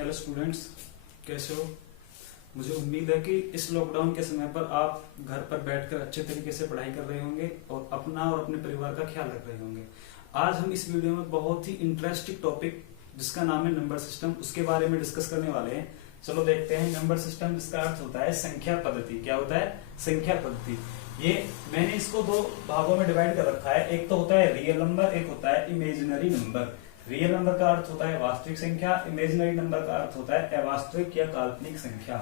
Hello students, कैसे हो। मुझे उम्मीद है कि इस लॉकडाउन के समय पर आप घर पर बैठकर अच्छे तरीके से पढ़ाई कर रहे होंगे और अपना और अपने परिवार का ख्याल रख रहे होंगे। आज हम इस वीडियो में बहुत ही इंटरेस्टिंग टॉपिक जिसका नाम है नंबर सिस्टम, उसके बारे में डिस्कस करने वाले हैं। चलो देखते हैं। नंबर सिस्टम जिसका अर्थ होता है संख्या पद्धति। क्या होता है? संख्या पद्धति। ये मैंने इसको दो भागों में डिवाइड कर रखा है। एक तो होता है रियल नंबर, एक होता है इमेजिनरी नंबर। रियल नंबर का अर्थ होता है वास्तविक संख्या, इमेजिनरी नंबर का अर्थ होता है अवास्तविक या काल्पनिक संख्या।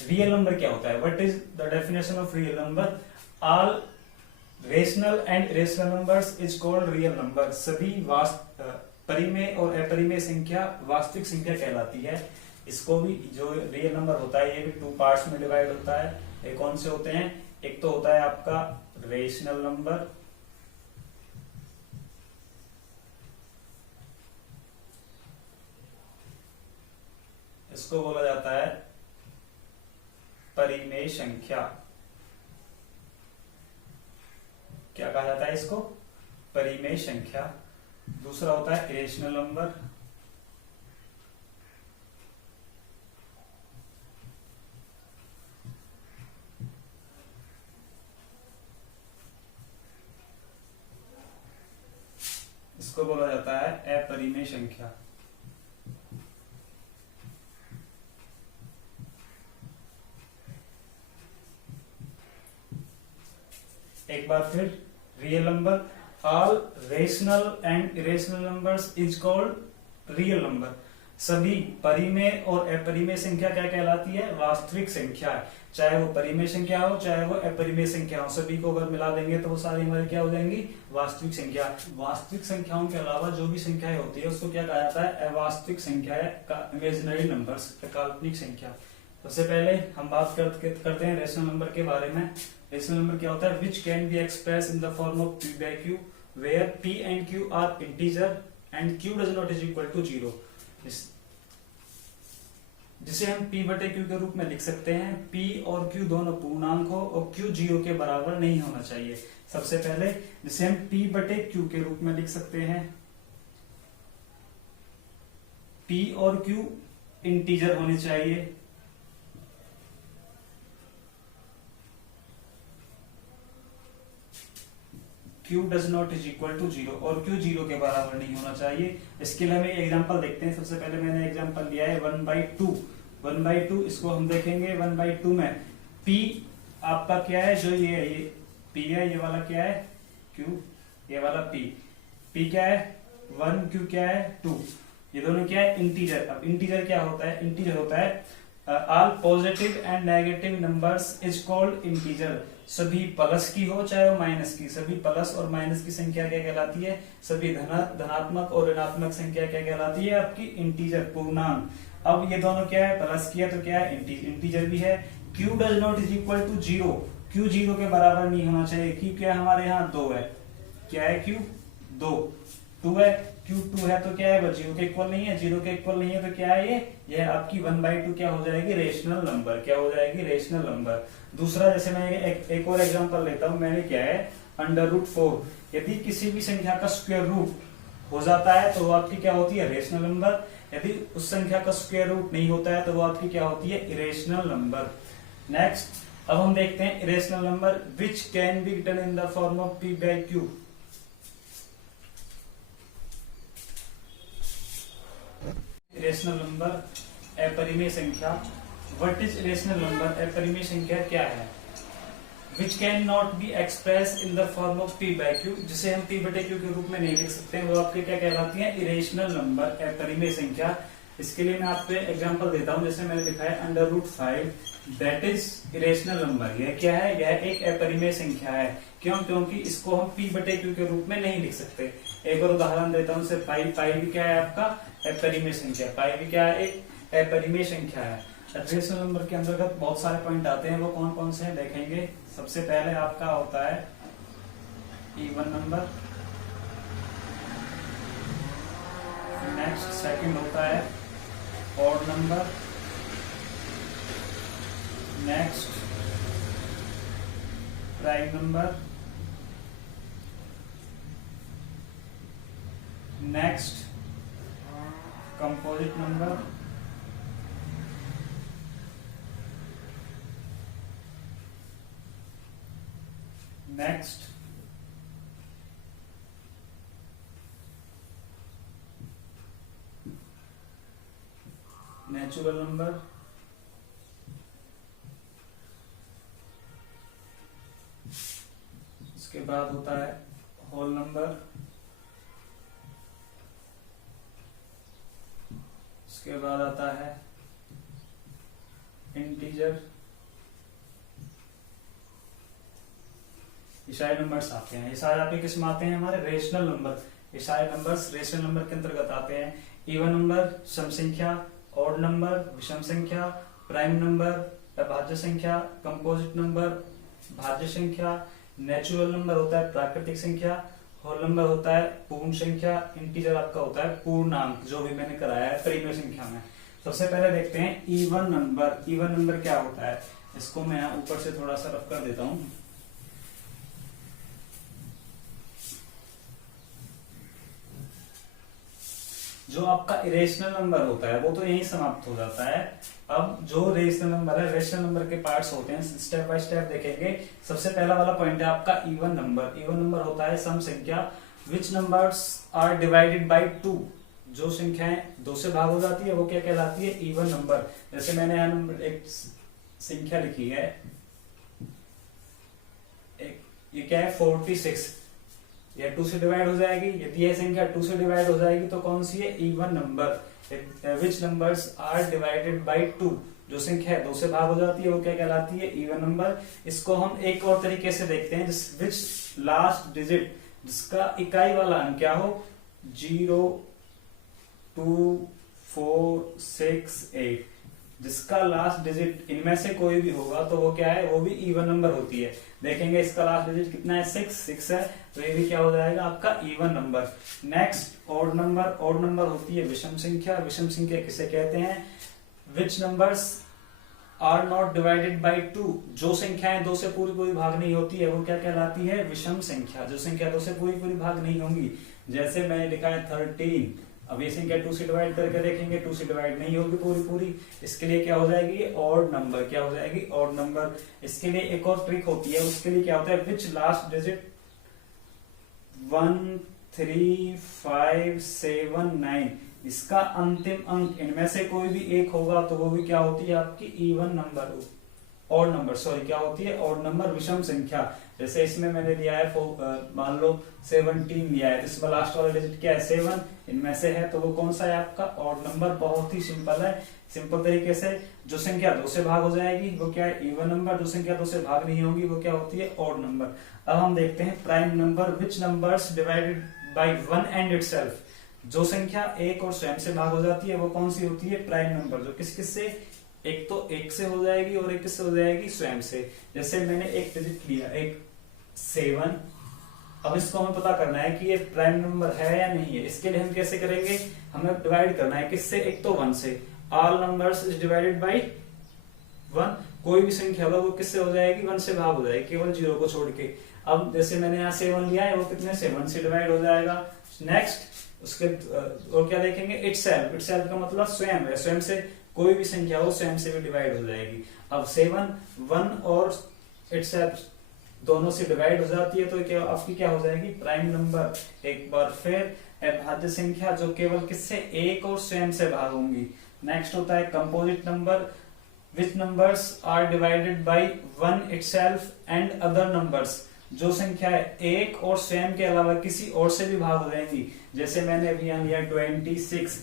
रियल नंबर क्या होता है? What is the definition of real number? All rational and irrational numbers is called real number. सभी परिमेय और अपरिमेय संख्या वास्तविक संख्या कहलाती है। इसको भी जो रियल नंबर होता है ये भी टू पार्ट्स में डिवाइड होता है। ये कौन से होते हैं? एक तो होता है आपका रेशनल नंबर, इसको बोला जाता है परिमेय संख्या। क्या कहा जाता है इसको? परिमेय संख्या। दूसरा होता है इरेशनल नंबर, इसको बोला जाता है अपरिमेय संख्या। एक बार फिर real number, all rational and irrational numbers is called real number. सभी परिमेय और अपरिमेय संख्या क्या कहलाती है? वास्तविक संख्या है। चाहे वो परिमेय संख्या हो चाहे वो अपरिमेय संख्या हो, सभी को अगर मिला देंगे तो वो सारी हमारी क्या हो जाएंगी? वास्तविक संख्या। वास्तविक संख्याओं के अलावा जो भी संख्याएं होती है उसको क्या कहा जाता है? अवास्तविक संख्या, इमेजिनरी नंबर्स, काल्पनिक संख्या। सबसे पहले हम बात करते हैं रेशनल नंबर के बारे में। रेशनल नंबर क्या होता है? Which can be express in the form of p by q where p and q are integer and q does not is equal to 0। जिसे हम p बटे q के रूप में लिख सकते हैं। p और q दोनों पूर्णांक हो और q 0 के बराबर नहीं होना चाहिए। सबसे पहले जिसे हम p बटे q के रूप में लिख सकते हैं, p और q इंटीजर होने चाहिए। q does not is equal to 0 और q 0 के बराबर नहीं होना चाहिए। इसके लिए हम एक एग्जांपल देखते हैं। सबसे पहले मैंने एग्जांपल लिया है 1/2। 1/2 इसको हम देखेंगे। 1/2 में p आपका क्या है? जो ये p है, ये वाला क्या है? q, ये वाला p क्या है? 1, q क्या है? 2। ये दोनों क्या है? इंटीजर। अब इंटीजर क्या होता है? इंटीजर होता है all positive and negative numbers is called integer. सभी प्लस की हो चाहे वो माइनस की, सभी प्लस और माइनस की संख्या क्या कहलाती है? सभी धनात्मक और ऋणात्मक संख्या क्या कहलाती है? आपकी इंटीजर, पूर्णांक। अब ये दोनों क्या है? प्लस की है तो क्या है? इंटीजर भी है। q does not is equal to 0। q 0 के बराबर नहीं होना चाहिए। q क्या है? हमारे यहाँ 2 है। क्या है q? 2 है। q 2 है तो क्या है? वो 0 के इक्वल नहीं है। 0 के इक्वल नहीं है तो क्या है? ये आपकी 1/2 क्या हो जाएगी? Rational number. क्या हो जाएगी? Rational number. दूसरा, जैसे मैं एक और एग्जांपल लेता हूं। मैंने क्या है? √4। यदि किसी भी संख्या का स्क्वायर रूट हो जाता है तो वो आपकी क्या होती है? Rational number. यदि उस संख्या का स्क्वायर रूट नहीं होता है तो वो आपकी क्या होती है? Irrational number. नेक्स्ट, अब हम देखते हैं irrational number which can be written in the form of p by q। Irrational number, अपरिमेय संख्या। What is irrational number? अपरिमेय संख्या क्या है? Which can not be express in the form of p by q, जिसे हम p बटे q के रूप में नहीं लिख सकते, वो आपके क्या कहलाती है? इरेशनल नंबर, अपरिमेय संख्या। इसके लिए मैं आपको एग्जांपल देता हूं। जैसे मैंने लिखा है √5, दैट इज इरेशनल नंबर। यह क्या है? यह एक अपरिमेय संख्या है। क्यों? क्योंकि इसको हम p बटे q के रूप में नहीं लिख सकते। एक और उदाहरण देता हूं। पाई भी क्या है? आपका अपरिमेय संख्या। पाई भी क्या है? एक अपरिमेय संख्या है। रेशनल नंबर के अंतर्गत बहुत सारे पॉइंट आते हैं। वो कौन कौन से हैं देखेंगे। सबसे पहले आपका होता है इवन नंबर। नेक्स्ट, सेकंड होता है odd number. Next, prime number. Next, composite number. Next natural number, इसके बाद होता है होल नंबर, इसके बाद आता है इंटीजर, ये सारे नंबर्स आते हैं। ये सारे आपके किस में आते हैं? हमारे रेशनल नंबर। ये सारे नंबर्स रेशनल नंबर के अंतर्गत आते हैं। इवन नंबर, सम संख्या, ऑड नंबर, विषम संख्या, प्राइम नंबर, अभाज्य संख्या, कंपोजिट नंबर, भाज्य संख्या, नेचुरल नंबर होता है प्राकृतिक संख्या, होल नंबर होता है पूर्ण संख्या, इंटीजर आपका होता है पूर्णांक, जो भी मैंने कराया है परिमेय संख्या में। सबसे पहले देखते हैं इवन नंबर। इवन नंबर क्या होता है? इसको मैं यहाँ ऊपर से थोड़ा सा रफ कर देता हूं। जो आपका इरेशनल नंबर होता है वो तो यही समाप्त हो जाता है। अब जो रेशनल नंबर है, रेशनल नंबर के पार्ट्स होते हैं, स्टेप बाय स्टेप देखेंगे। सबसे पहला वाला पॉइंट है आपका इवन नंबर। इवन नंबर होता है सम संख्या विच नंबर्स आर डिवाइडेड बाय 2। जो संख्याएं 2 से भाग हो जाती है वो क्या कहलाती है? Even number. जैसे मैंने यहाँ नंबर एक संख्या लिखी है, ये क्या है? 46। ये 2 से डिवाइड हो जाएगी। यदि यह संख्या 2 से डिवाइड हो जाएगी तो कौन सी है? Even number. Which numbers are divided by 2। जो संख्या 2 से भाग हो जाती है वो क्या कहलाती है? Even number. इसको हम एक और तरीके से देखते हैं, विच लास्ट डिजिट, जिसका इकाई वाला अंक क्या हो? 0, 2, 4, 6, 8। जिसका लास्ट डिजिट इनमें से कोई भी होगा तो वो क्या है? वो भी इवन नंबर होती है। देखेंगे इसका लास्ट डिजिट कितना है? 6 है, तो ये भी क्या हो जाएगा? आपका even number. Next odd number. Odd number होती है विषम संख्या। विषम संख्या किसे कहते हैं? Which numbers are not divided by 2। जो संख्याएं 2 से पूरी पूरी भाग नहीं होती है वो क्या कहलाती है? विषम संख्या। जो संख्या 2 से पूरी पूरी भाग नहीं होंगी, जैसे मैंने लिखा है 13। अब ये संख्या 2 से डिवाइड करके देखेंगे, 2 से डिवाइड नहीं होगी पूरी पूरी। इसके लिए क्या हो जाएगी? Odd number. क्या हो जाएगी? Odd number. इसके लिए एक और ट्रिक होती है, उसके लिए क्या होता है? विच लास्ट डिजिट 1, 3, 5, 7, 9, इसका अंतिम अंक इनमें से कोई भी एक होगा तो वो भी क्या होती है? आपकी even number, odd number, sorry क्या होती है? ऑड नंबर, विषम संख्या। जैसे इसमें मैंने लिया है मान लो 17 लिया है, इसमें लास्ट वाला डिजिट क्या है? 7 इनमें से है, तो वो कौन सा है? आपका ऑड नंबर। बहुत ही सिंपल है। सिंपल तरीके से जो संख्या 2 से भाग हो जाएगी वो क्या है? Even number. जो संख्या 2 से भाग नहीं होगी वो क्या होती है? Odd number. अब हम देखते हैं prime number. Which numbers divided by 1 and itself. जो संख्या 1 और स्वयं से भाग हो जाती है वो कौन सी होती है? Prime number. जो किस किस से? एक तो 1 से हो जाएगी और एक किससे हो जाएगी? स्वयं से। जैसे मैंने एक डिजिट लिया, एक 7। अब इसको हमें पता करना है कि ये प्राइम नंबर है या नहीं है। इसके लिए हम कैसे करेंगे? हमें डिवाइड करना है किससे? एक तो 1 से। All numbers is divided by 1। कोई भी संख्या होगा वो किससे हो जाएगी? 1 से भाग हो जाएगी, केवल 0 को छोड़ के। अब जैसे मैंने यहाँ 7 लिया है, वो कितने से? 1 से डिवाइड हो जाएगा। नेक्स्ट उसके और क्या देखेंगे? इटसेल्फ। इटसेल्फ का मतलब स्वयं है। स्वयं से कोई भी संख्या हो स्वयं से भी डिवाइड हो जाएगी। अब 7, 1 और इटसेल्फ दोनों से डिवाइड हो जाती है तो क्या आपकी क्या हो जाएगी? Prime number. एक बार फिर अभाज्य संख्या, जो केवल किससे? 1 और स्वयं से भाग होंगी। नेक्स्ट होता है composite number. Which numbers are divided by 1 itself and other numbers. जो संख्या 1 और स्वयं के अलावा किसी और से भी भाग हो जाएंगी। जैसे मैंने अभी यहाँ लिया 26।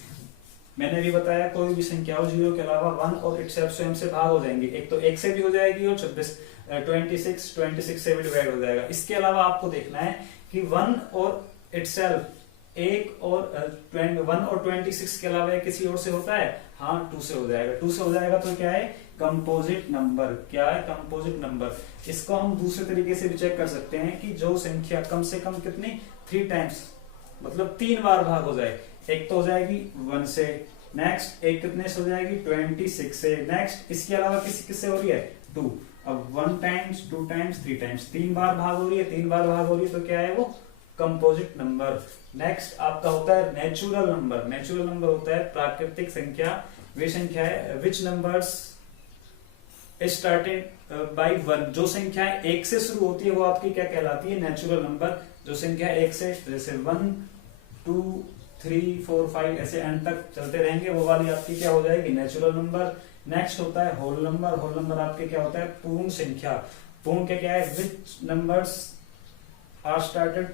मैंने भी बताया कोई भी संख्या हो 0 के अलावा 1 और इटसेल्फ स्वयं से भाग हो जाएंगी। एक तो 1 से भी हो जाएगी और 26 से भी डिवाइड हो जाएगा। इसके अलावा आपको देखना है कि 1 और इटसेल्फ 1 और 26 के अलावा किसी और से होता है? हाँ, 2 से हो जाएगा। 2 से हो जाएगा तो क्या है? Composite number. क्या है? Composite number. इसको हम दूसरे तरीके से भी चेक कर सकते हैं कि जो संख्या कम से कम कितनी 3 टाइम्स, मतलब 3 बार भाग हो जाए। एक तो हो जाएगी 1 से, नेक्स्ट एक कितने से हो जाएगी? 26 से। नेक्स्ट इसके अलावा किससे हो रही है? 2। अब 1 टाइम्स, 2 टाइम्स, 3 टाइम्स, 3 बार भाग हो रही है। 3 बार भाग हो रही है तो क्या है? वो कंपोजिट नंबर। नेक्स्ट आपका होता है नेचुरल नंबर। नेचुरल नंबर होता है प्राकृतिक संख्या। वे संख्या है विच नंबर्स स्टार्टेड बाई 1। जो संख्या 1 से शुरू होती है वो आपकी क्या कहलाती है, नेचुरल नंबर। जो संख्या 1 से जैसे 1 2 3 4 5 ऐसे एंड तक चलते रहेंगे वो वाली आपकी क्या हो जाएगी, नेचुरल नंबर। नेक्स्ट होता है होल नंबर। होल नंबर आपके क्या होता है, पूर्ण संख्या। पूर्ण क्या है, विच नंबर्स आर स्टार्टेड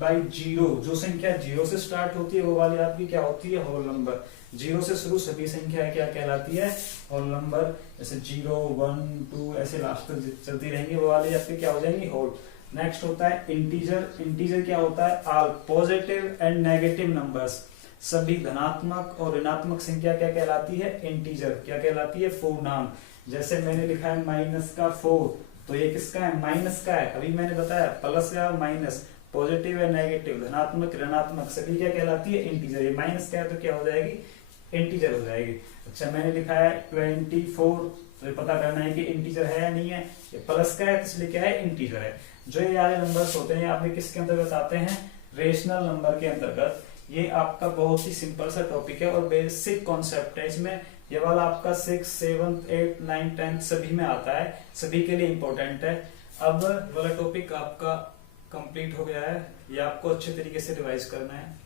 बाई 0। जो संख्या 0 से स्टार्ट होती है वो वाली आपकी क्या होती है, होल नंबर। 0 से शुरू सभी संख्या क्या कहलाती है, होल नंबर। जैसे 0 1 2 ऐसे लास्ट तक चलती रहेंगी वो वाली आपकी क्या हो जाएंगी, होल। नेक्स्ट होता है इंटीजर। इंटीजर क्या होता है, all positive and negative numbers. सभी धनात्मक और ऋणात्मक संख्या क्या कहलाती है, इंटीजर। क्या कहलाती है, पूर्णांक। जैसे मैंने लिखा है -4, तो ये किसका है, माइनस का है। अभी मैंने बताया प्लस या माइनस, पॉजिटिव या नेगेटिव, धनात्मक ऋणात्मक, सभी क्या कहलाती है, इंटीजर। ये माइनस का है तो क्या हो जाएगी, इंटीजर हो जाएगी। अच्छा मैंने लिखा है 24, तो ये पता करना है कि इंटीजर है या नहीं है। ये प्लस का है इसलिए क्या है, इंटीजर है। जो ये वाले नंबर्स होते हैं आप किसके अंतर्गत आते हैं, रेशनल नंबर के अंतर्गत। ये आपका बहुत ही सिंपल सा टॉपिक है और बेसिक कॉन्सेप्ट है इसमें। ये वाला आपका 6 7 8 9 10 सभी में आता है, सभी के लिए इंपॉर्टेंट है। अब वाला टॉपिक आपका कंप्लीट हो गया है, ये आपको अच्छे तरीके से रिवाइज करना है।